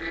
Je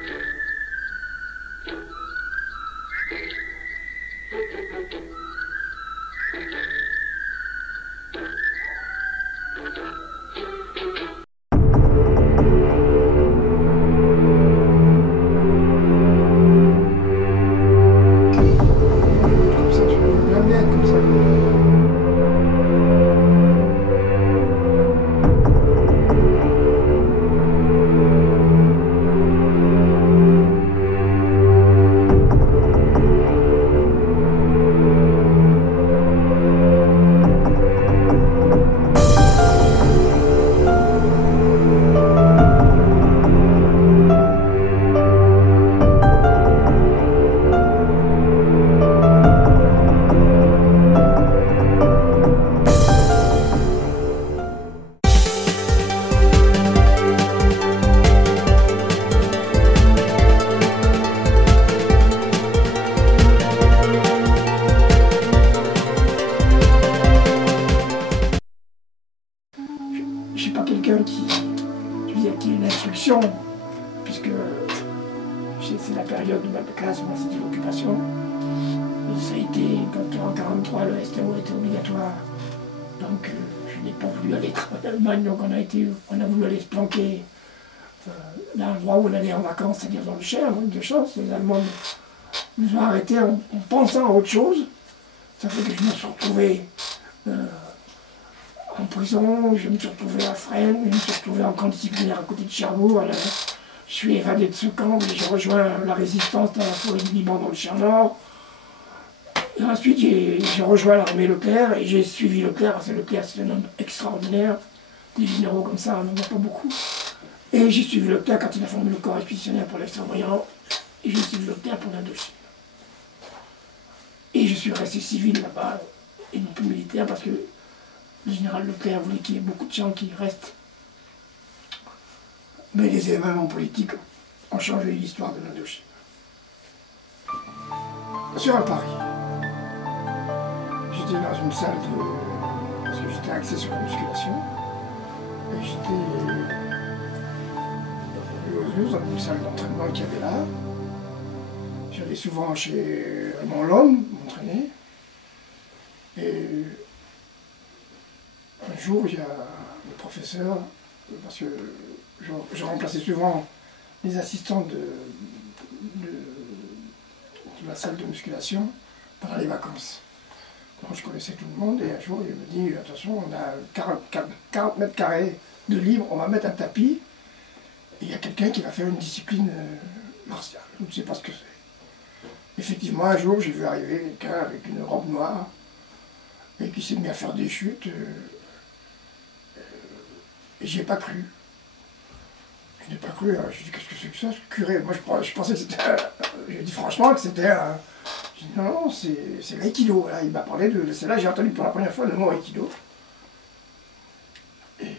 ne suis pas quelqu'un qui a une instruction, puisque c'est la période de ma classe, moi c'était l'occupation. Et ça a été, quand en 1943, le STO était obligatoire. Donc je n'ai pas voulu aller travailler en Allemagne, donc on a voulu aller se planquer dans l'endroit où on allait en vacances, c'est-à-dire dans le Cher, donc de chance. Les Allemands nous ont arrêtés en pensant à autre chose. Ça fait que je me suis retrouvé en prison, je me suis retrouvé à Fresnes, je me suis retrouvé en camp disciplinaire à côté de Cherbourg. Je suis évadé de ce camp et j'ai rejoint la résistance dans la forêt du Liban dans le Cher-Nord. Et ensuite j'ai rejoint l'armée Leclerc et j'ai suivi Leclerc, parce que Leclerc c'est un homme extraordinaire. Des généraux comme ça, on n'en voit pas beaucoup. Et j'ai suivi Leclerc quand il a formé le corps expéditionnaire pour l'Extrême-Orient. Et j'ai suivi Leclerc pour l'Indochine. Et je suis resté civil là-bas et non plus militaire parce que le général Leclerc voulait qu'il y ait beaucoup de gens qui restent. Mais les événements politiques ont changé l'histoire de l'Indochine. Sur à Paris, j'étais dans une salle de... parce que j'étais axé sur la musculation. Et j'étais dans une salle d'entraînement qu'il y avait là. J'allais souvent chez Raymond Lhomme m'entraîner. Et un jour, il y a le professeur, parce que je remplaçais souvent les assistants de la salle de musculation pendant les vacances. Donc je connaissais tout le monde et un jour il me dit « Attention, on a 40 mètres carrés de libre, on va mettre un tapis et il y a quelqu'un qui va faire une discipline martiale. » Je ne sais pas ce que c'est. Effectivement, un jour, j'ai vu arriver quelqu'un avec une robe noire et qui s'est mis à faire des chutes. Et j'y ai pas cru. Je n'ai pas cru. Je dis, qu'est-ce que c'est que ça, ce curé? Moi, je pensais que c'était... J'ai dit franchement que c'était un... Je dis, non, c'est l'aïkido. Voilà, il m'a parlé de... C'est là que j'ai entendu pour la première fois le mot aïkido. Et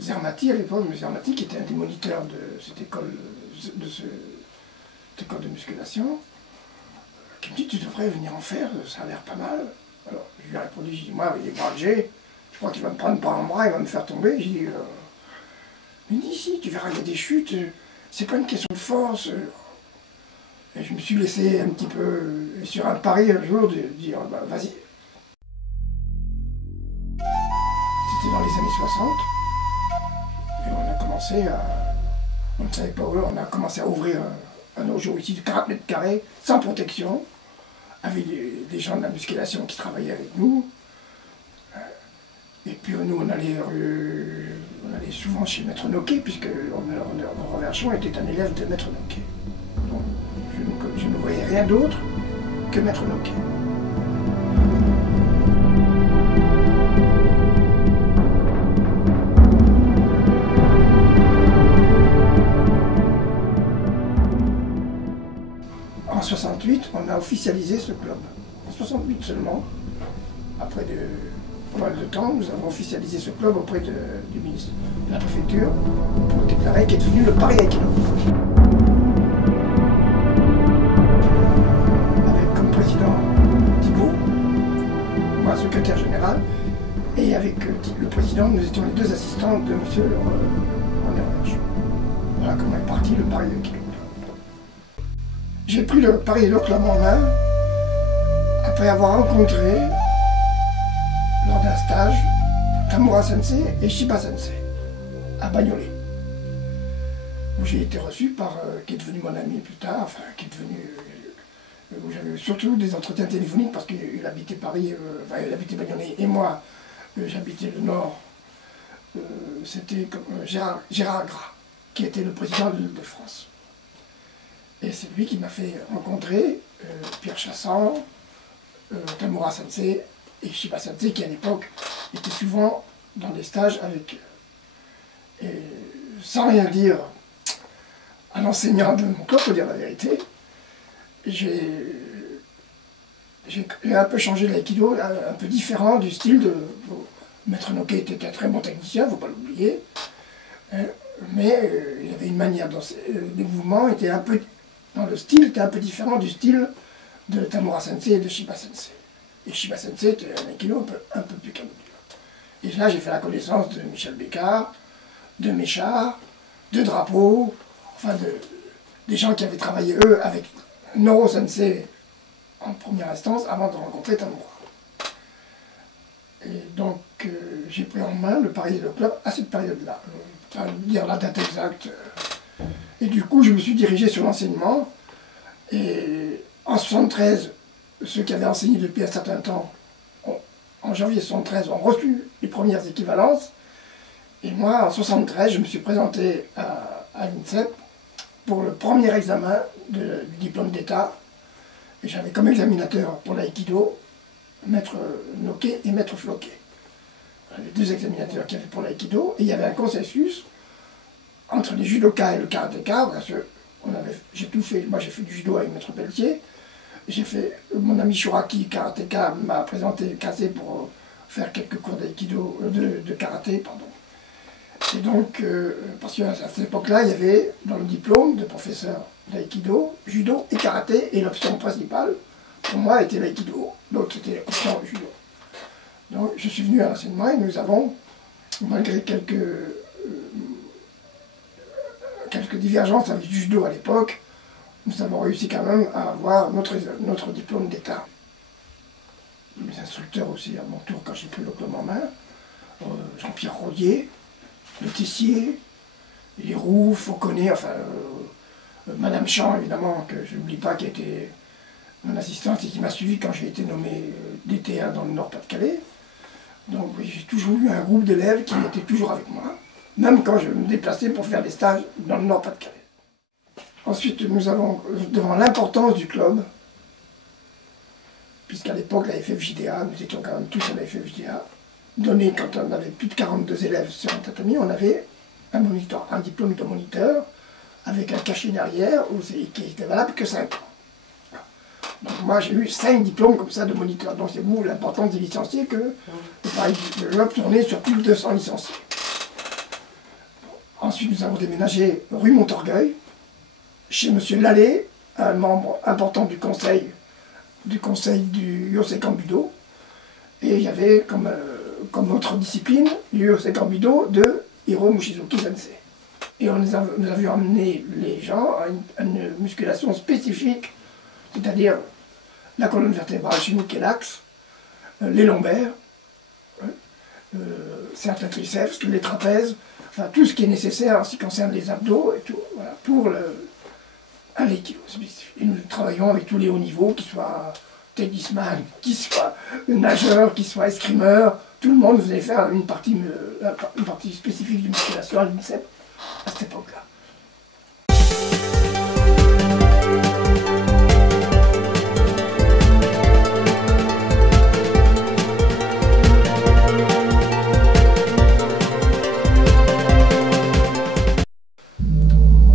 Zermati, à l'époque, Zermati, qui était un des moniteurs de cette école de musculation, qui me dit, tu devrais venir en faire, ça a l'air pas mal. Alors, je lui ai répondu, j'ai dit, moi, avec les bras que j'ai, je crois qu'il va me prendre par un bras, il va me faire tomber. J'ai dit, il me dit, si, tu verras, il y a des chutes, c'est pas une question de force. Et je me suis laissé un petit peu, sur un pari un jour, de dire, bah, vas-y. C'était dans les années 60, et on a commencé à, on ne savait pas où, on a commencé à ouvrir un dojo ici de 40 mètres carrés, sans protection, avec des gens de la musculation qui travaillaient avec nous. Et puis nous, on allait souvent chez Maître Noquet, puisque Roverchon était un élève de Maître Noquet. Donc je ne voyais rien d'autre que Maître Noquet. En 68, on a officialisé ce club. En 68 seulement, après pas mal de temps, nous avons officialisé ce club auprès du ministre de la préfecture pour déclarer qu'il est devenu le Paris Aikido. Avec comme président Thibault, moi secrétaire général, et avec le président, nous étions les deux assistants de M. René Roche. Voilà comment est parti le Paris Aikido Club. J'ai pris le Paris Aikido Club en main après avoir rencontré, lors d'un stage, Tamura Sensei et Shiba Sensei, à Bagnolet, où j'ai été reçu par, qui est devenu mon ami plus tard, enfin, qui est devenu, où j'avais surtout des entretiens téléphoniques parce qu'il habitait Paris, enfin, il habitait Bagnolet, et moi, j'habitais le Nord. C'était Gérard Gras, qui était le président de l'Île-de-France. Et c'est lui qui m'a fait rencontrer Pierre Chassan, Tamura Sensei et Shiba Sensei, qui à l'époque était souvent dans des stages avec eux. Et sans rien dire à l'enseignant de mon club, pour dire la vérité, j'ai un peu changé l'aïkido, un peu différent du style de... Maître Noké était un très bon technicien, il ne faut pas l'oublier, mais il y avait une manière, les mouvements étaient un peu, dans le style, était un peu différent du style de Tamura Sensei et de Shiba Sensei. Et Shiba Sensei était un aïkido un peu plus calme. Et là, j'ai fait la connaissance de Michel Bécard, de Méchard, de Drapeau, enfin des gens qui avaient travaillé, eux, avec Noro Sensei en première instance, avant de rencontrer Tamura. Et donc, j'ai pris en main le Paris Aikido Club à cette période-là. Je ne vais pas dire la date exacte. Et du coup, je me suis dirigé sur l'enseignement. Et en 1973, ceux qui avaient enseigné depuis un certain temps, en janvier 1973, ont reçu les premières équivalences. Et moi, en 1973, je me suis présenté à l'INSEP pour le premier examen du diplôme d'État. Et j'avais comme examinateur pour l'aïkido Maître Noké et Maître Floquet. Les deux examinateurs qu'il y avait pour l'aïkido. Et il y avait un consensus entre les judokas et le karatéka. J'ai tout fait. Moi, j'ai fait du judo avec Maître Pelletier. J'ai fait, mon ami Shuraki, karatéka, m'a présenté Kase pour faire quelques cours d'aïkido, de karaté, pardon. Et donc, parce qu'à cette époque-là, il y avait dans le diplôme de professeur d'aïkido, judo et karaté, et l'option principale, pour moi, était l'aïkido, l'autre c'était l'option judo. Donc, je suis venu à l'enseignement et nous avons, malgré quelques divergences avec le judo à l'époque, nous avons réussi quand même à avoir notre diplôme d'État. Mes instructeurs aussi, à mon tour, quand j'ai pris le club en main, Jean-Pierre Rodier, Le Tessier, les Roux, Fauconnet, enfin, Madame Champ, évidemment, que je n'oublie pas, qui a été mon assistante et qui m'a suivi quand j'ai été nommé DT1 dans le Nord-Pas-de-Calais. Donc oui, j'ai toujours eu un groupe d'élèves qui étaient toujours avec moi, même quand je me déplaçais pour faire des stages dans le Nord-Pas-de-Calais. Ensuite, nous avons, devant l'importance du club, puisqu'à l'époque, la FFJDA, nous étions quand même tous à la FFJDA, donné quand on avait plus de 42 élèves sur un tatami, on avait un diplôme de moniteur, avec un cachet derrière, qui était valable que 5 ans. Donc moi, j'ai eu 5 diplômes comme ça de moniteur. Donc c'est vous l'importance des licenciés que le Paris Aikido Club tournait sur plus de 200 licenciés. Ensuite, nous avons déménagé rue Montorgueil, chez M. Lallet, un membre important du conseil du Yosekan Budo. Et il y avait comme autre discipline du Yosekan Budo de Hiro Mushizuki Sensei. Et nous avions amené les gens à une musculation spécifique, c'est-à-dire la colonne vertébrale chez nous qui est l'axe, les lombaires, certains triceps, les trapèzes, enfin tout ce qui est nécessaire en ce qui concerne les abdos et tout, voilà, pour un l'aïkido spécifique. Et nous travaillons avec tous les hauts niveaux, qu'ils soient tennisman, qu'ils soient nageurs, qu'ils soient escrimeurs, tout le monde, vous allez faire une partie spécifique de musculation à l'INSEP à cette époque-là.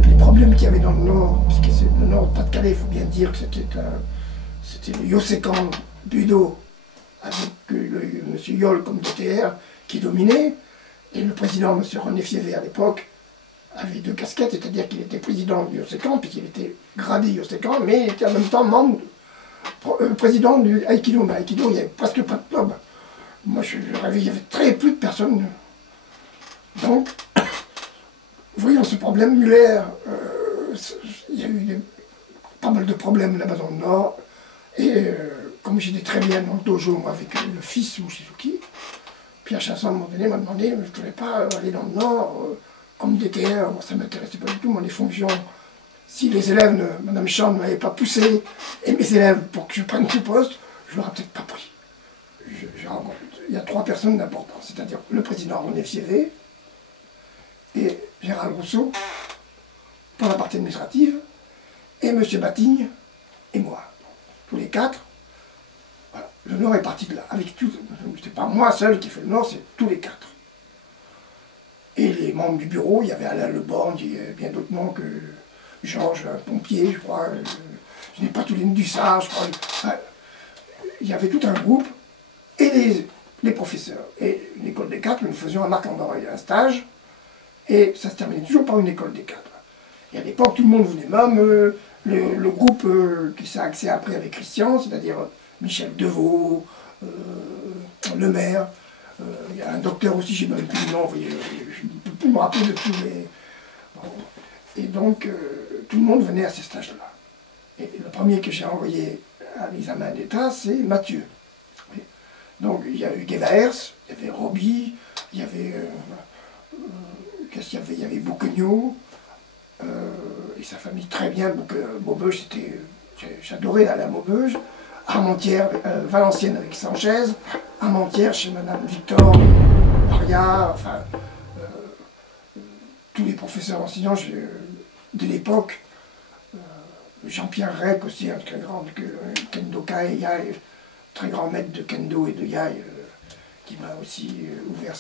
Les problèmes qu'il y avait dans le Nord, puisque c'est le Nord Pas-de-Calais, il faut bien dire que c'était le Yosekan Budo, avec M. Yol comme DTR qui dominait, et le président, M. René Fievé à l'époque, avait 2 casquettes, c'est-à-dire qu'il était président du Yosekan, puis qu'il était gradé Yosekan, mais il était en même temps membre, président du Aikido. Mais Aikido, il n'y avait presque pas de club. Moi, je rêvais, il y avait très peu de personnes. Donc, vous voyant ce problème, Muller, il y a eu pas mal de problèmes là-bas dans le Nord. Et comme j'étais très bien dans le dojo, moi, avec le fils Mochizuki, Pierre Chasson, à un moment donné, m'a demandé, mais je ne voulais pas aller dans le Nord, comme DTR, moi, ça ne m'intéressait pas du tout, moi, les fonctions. Si les élèves, Madame Chan ne m'avait pas poussé, et mes élèves, pour que je prenne ce poste, je ne l'aurais peut-être pas pris. Il y a 3 personnes d'importance, c'est-à-dire le président René Fievé, et Gérald Rousseau, pour la partie administrative, et M. Batigne, et moi. Tous les 4, voilà. Le Nord est parti de là. Avec tout, c'est pas moi seul qui fait le Nord, c'est tous les 4. Et les membres du bureau, il y avait Alain Leborgne, il y avait bien d'autres noms que Georges, un pompier, je crois. Je n'ai pas tous les noms du SAR, je crois. Enfin, il y avait tout un groupe, et les professeurs. Et une école des 4, nous faisions à Marc-en-Barreuil un stage, et ça se terminait toujours par une école des 4. Et à l'époque, tout le monde venait, même le groupe qui s'est axé après avec Christian, c'est-à-dire Michel Deveau, Le Maire, il y a un docteur aussi, j'ai même plus le nom, je ne peux plus me rappeler de tous les... Bon. Et donc, tout le monde venait à ces stages-là. Et le premier que j'ai envoyé à l'examen d'État, c'est Mathieu. Donc, il y a eu Guévaers, il y avait Roby, il y avait... qu'est-ce qu'il y avait? Il y avait Bouquegnot, et sa famille très bien. Maubeuge, c'était... J'adorais aller à Maubeuge. Armentières, Valenciennes avec Sanchez, Armentières chez Madame Victor, Maria, enfin, tous les professeurs enseignants de l'époque, Jean-Pierre Rec aussi, un très grand Kendo Kai, très grand maître de Kendo et de Yai, qui m'a aussi ouvert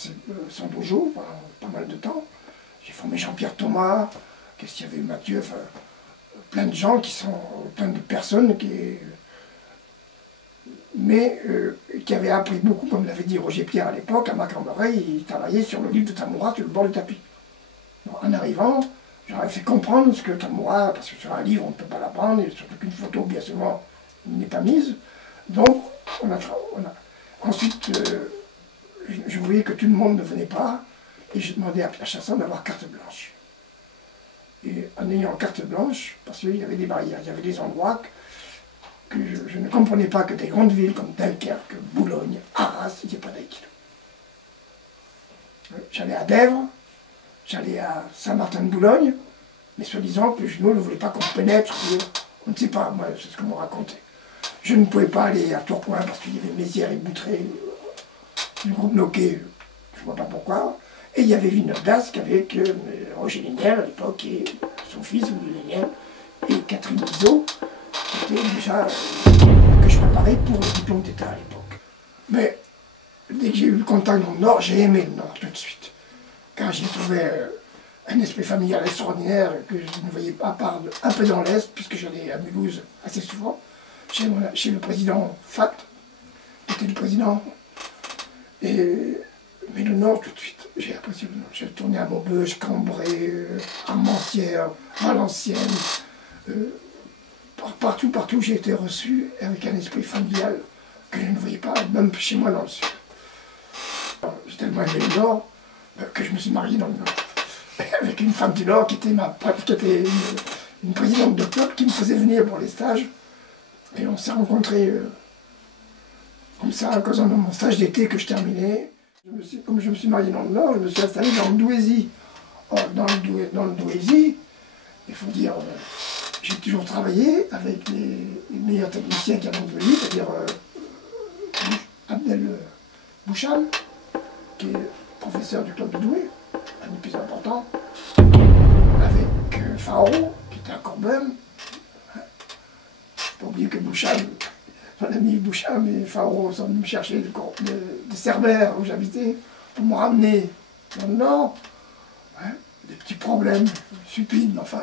son dojo pendant pas mal de temps. J'ai formé Jean-Pierre Thomas, qu'est-ce qu'il y avait, Mathieu, enfin, plein de gens qui sont, plein de personnes mais qui avait appris beaucoup, comme l'avait dit Roger Pierre à l'époque, à Marc-en-Barreuil, il travaillait sur le livre de Tamura sur le bord du tapis. Donc, en arrivant, j'aurais fait comprendre ce que Tamura, parce que sur un livre on ne peut pas l'apprendre, et surtout qu'une photo bien souvent n'est pas mise. Donc ensuite, je voyais que tout le monde ne venait pas, et je demandais à Pierre Chasson d'avoir carte blanche. Et en ayant carte blanche, parce qu'il y avait des barrières, il y avait des endroits que je ne comprenais pas que des grandes villes comme Dunkerque, Boulogne, Arras, il n'y ait pas d'aïkido. J'allais à Dèvres, j'allais à Saint-Martin-de-Boulogne, mais soi-disant que le jumeau ne voulait pas qu'on pénètre, on ne sait pas, moi c'est ce qu'on m'a raconté. Je ne pouvais pas aller à Tourcoing parce qu'il y avait Mézières et Boutré, du groupe Noquet, je ne vois pas pourquoi. Et il y avait Villeneuve d'Ascq avec Roger Léniel à l'époque, et son fils, Louis Léniel, et Catherine Bizot, qui était déjà que je préparais pour le diplôme d'État à l'époque. Mais dès que j'ai eu le contact dans le Nord, j'ai aimé le Nord tout de suite. Car j'y ai trouvé un esprit familial extraordinaire que je ne voyais pas à part un peu dans l'Est, puisque j'allais à Mulhouse assez souvent, chez le président Fat, qui était le président. Mais le Nord, tout de suite, j'ai apprécié le Nord. J'ai tourné à Maubeuge, Cambrai, Armentières, Valenciennes. Partout j'ai été reçu avec un esprit familial que je ne voyais pas, même chez moi dans le Sud. J'ai tellement aimé le Nord que je me suis marié dans le Nord. Avec une femme du Nord qui était une présidente de club qui me faisait venir pour les stages. Et on s'est rencontrés comme ça à cause de mon stage d'été que je terminais. Comme je me suis marié dans le Nord, je me suis installé dans le Douaisis. Or, dans le Douaisis, il faut dire, j'ai toujours travaillé avec les meilleurs techniciens qu'il y a dans le Douaisis, c'est-à-dire Abdel Bouchal, qui est professeur du club de Douai, un des plus importants, avec Faro, qui était à Corbin. Faut pas oublier que Bouchal, mon ami Bouchal et Faro sont venus me chercher de Cerbère, où j'habitais, pour me ramener dans le Nord. Ouais, des petits problèmes stupides, enfin,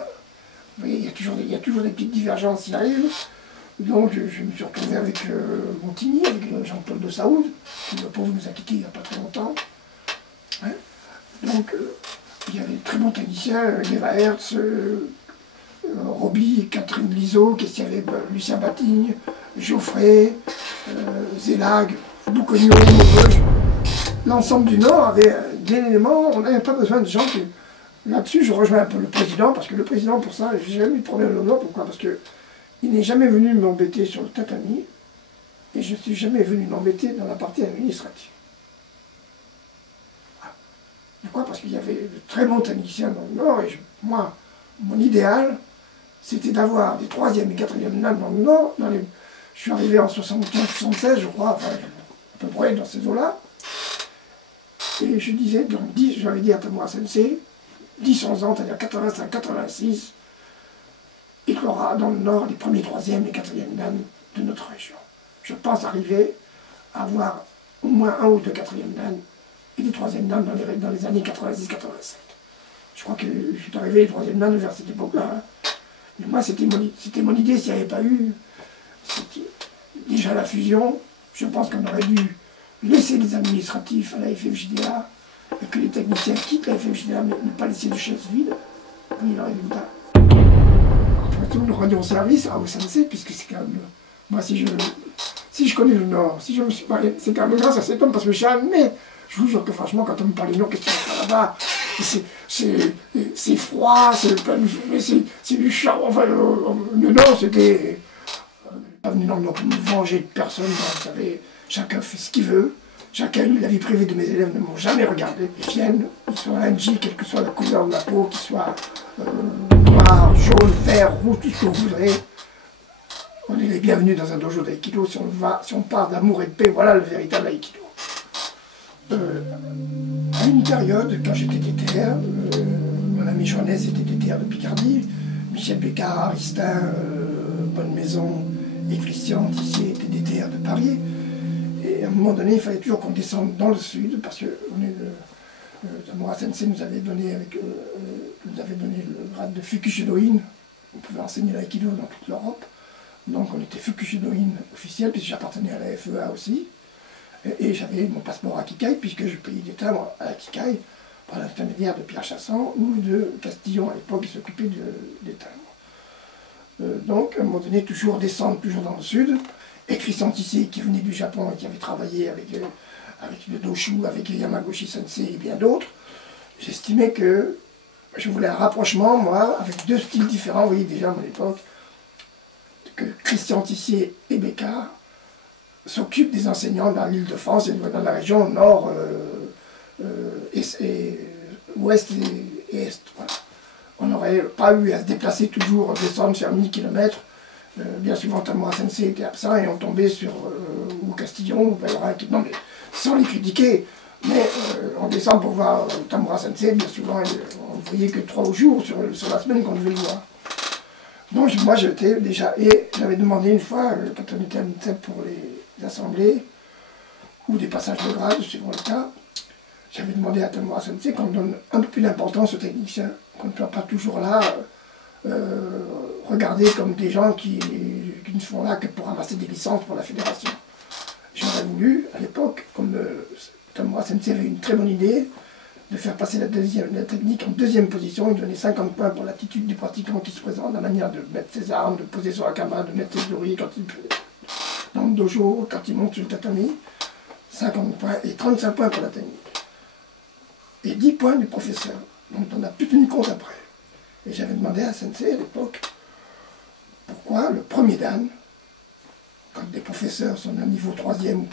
vous voyez, il y a toujours des petites divergences qui arrivent. Donc je me suis retrouvé avec Montigny, avec Jean-Paul de Saoud, qui le pauvre nous a quittés il n'y a pas très longtemps. Ouais. Donc il y avait de très bons techniciens, Eva Hertz, Roby, Catherine Liseau, qu'est-ce qu'il y avait, Lucien Batigne, Geoffrey, Zélag, Boucognot, Maubeuge. L'ensemble du Nord avait des éléments, on n'avait pas besoin de gens là-dessus, je rejoins un peu le président, parce que le président, pour ça, j'ai jamais eu de problème avec l'honneur. Pourquoi? Parce qu'il n'est jamais venu m'embêter sur le tatami, et je ne suis jamais venu m'embêter dans la partie administrative. Voilà. Pourquoi? Parce qu'il y avait de très bons techniciens dans le Nord, et moi, mon idéal, c'était d'avoir des 3e et 4e dan dans le Nord. Je suis arrivé en 75-76, je crois, enfin, à peu près dans ces eaux-là. Et je disais, donc j'avais dit à Tamura Sensei, 10-11 ans, c'est-à-dire 85-86, il y aura dans le Nord les premiers 3e et 4e dan de notre région. Je pense arriver à avoir au moins 1 ou 2 4e dan et des 3e dan dans les années 90-87. Je crois que je suis arrivé les 3e dan vers cette époque-là. Hein. Mais moi, c'était mon idée s'il n'y avait pas eu déjà la fusion. Je pense qu'on aurait dû laisser les administratifs à la FFJDA et que les techniciens quittent la FFJDA, mais ne pas laisser de chaises vides. Oui, le résultat. Après tout, nous rendions service à Osensei, puisque c'est quand même. Moi, si je connais le Nord, si je me suis parlé, c'est quand même grâce à cet homme, parce que jamais, je vous jure que franchement, quand on me parle du Nord, qu'est-ce qu'il y a à faire là-bas? C'est froid, c'est du charbon. Enfin, le Nord, c'était. Pas venu dans le Nord pour me venger de personne, vous savez, chacun fait ce qu'il veut. Chacun, la vie privée de mes élèves ne m'ont jamais regardé. Ils viennent, ils soient NJ, quelle que soit la couleur de la peau, qu'ils soient noir, jaune, vert, rouge, tout ce que vous voudrez. On est les bienvenus dans un dojo d'aïkido. Si on part d'amour et de paix, voilà le véritable aïkido. À une période, quand j'étais DTR, mon ami Joannès était DTR de Picardie, Michel Bécard, Aristin, Bonne Maison et Christian Tissier étaient DTR de Paris. Et à un moment donné, il fallait toujours qu'on descende dans le sud, parce que Tamura Sensei nous avait donné le grade de Fukushidoin. On pouvait enseigner l'aïkido dans toute l'Europe. Donc on était Fukushidoin officiel, puisque j'appartenais à la FEA aussi. Et j'avais mon passeport à Kikai, puisque je payais des timbres à la Kikai par l'intermédiaire de Pierre Chassan ou de Castillon à l'époque qui s'occupait des timbres. Donc à un moment donné, toujours descendre, toujours dans le sud. Et Christian Tissier, qui venait du Japon et qui avait travaillé avec le Doshu, avec Yamaguchi Sensei et bien d'autres, j'estimais que je voulais un rapprochement, moi, avec deux styles différents. Vous voyez déjà à mon époque, que Christian Tissier et Bécard s'occupent des enseignants dans l'Île-de-France et dans la région nord, ouest et est. Voilà. On n'aurait pas eu à se déplacer toujours, descendre sur 1000 km. Bien souvent, Tamura Sensei était absent et on tombait sur ou Castillon ou Bellerin, non mais sans les critiquer, mais on descend pour voir Tamura Sensei, bien souvent on ne voyait que 3 jours sur la semaine qu'on devait le voir. Donc moi j'étais déjà, et j'avais demandé une fois, quand on était à l'INSEP pour les assemblées, ou des passages de grade, suivant le cas, j'avais demandé à Tamura Sensei qu'on donne un peu plus d'importance aux techniciens, qu'on ne soit pas toujours là, regardés comme des gens qui ne sont là que pour ramasser des licences pour la fédération. J'aurais voulu, à l'époque, comme Tamura Sensei avait une très bonne idée, de faire passer la technique en deuxième position et donner 50 points pour l'attitude du pratiquant qui se présente, la manière de mettre ses armes, de poser sur la caméra, de mettre ses oreillers quand il dans le dojo, quand il monte sur le tatami, 50 points et 35 points pour la technique. Et 10 points du professeur, dont on n'a plus tenu compte après. Et j'avais demandé à Sensei à l'époque, pourquoi le premier dan, quand des professeurs sont à niveau 3e